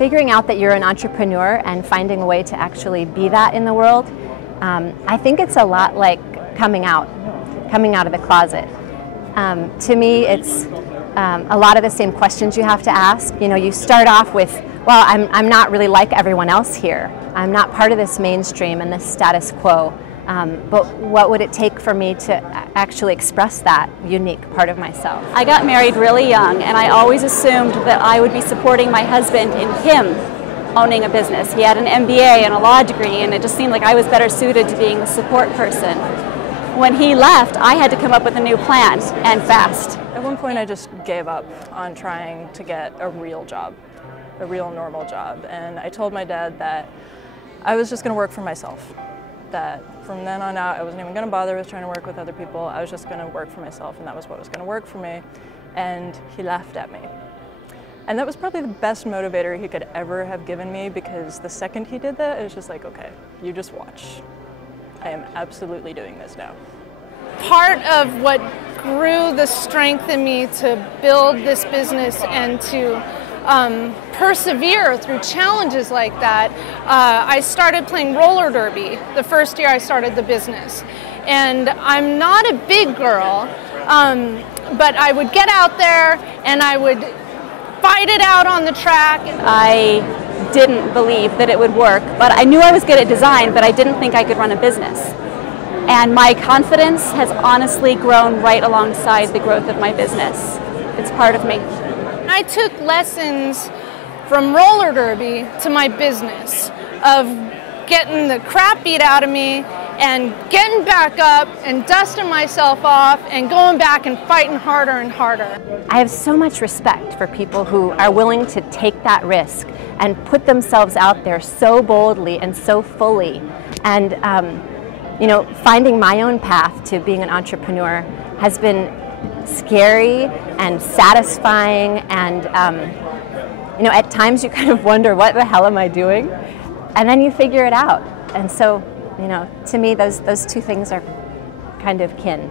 figuring out that you're an entrepreneur and finding a way to actually be that in the world, I think it's a lot like coming out of the closet. To me, it's a lot of the same questions you have to ask. You know, you start off with, well, I'm not really like everyone else here. I'm not part of this mainstream and this status quo. But what would it take for me to actually express that unique part of myself? I got married really young, and I always assumed that I would be supporting my husband in him owning a business. He had an MBA and a law degree, and it just seemed like I was better suited to being the support person. When he left, I had to come up with a new plan, and fast. At one point I just gave up on trying to get a real job, a real normal job, and I told my dad that I was just going to work for myself. That from then on out I wasn't even going to bother with trying to work with other people. I was just going to work for myself, and that was what was going to work for me. And he laughed at me. And that was probably the best motivator he could ever have given me, because the second he did that, it was just like, okay, you just watch. I am absolutely doing this now. Part of what grew the strength in me to build this business and to persevere through challenges like that, I started playing roller derby the first year I started the business. And I'm not a big girl, but I would get out there and I would fight it out on the track. I didn't believe that it would work, but I knew I was good at design, but I didn't think I could run a business. And my confidence has honestly grown right alongside the growth of my business. It's part of me. I took lessons from roller derby to my business of getting the crap beat out of me and getting back up and dusting myself off and going back and fighting harder and harder. I have so much respect for people who are willing to take that risk and put themselves out there so boldly and so fully. And you know, finding my own path to being an entrepreneur has been scary and satisfying, and you know, at times you kind of wonder, what the hell am I doing? And then you figure it out. And so, you know, to me, those two things are kind of kin.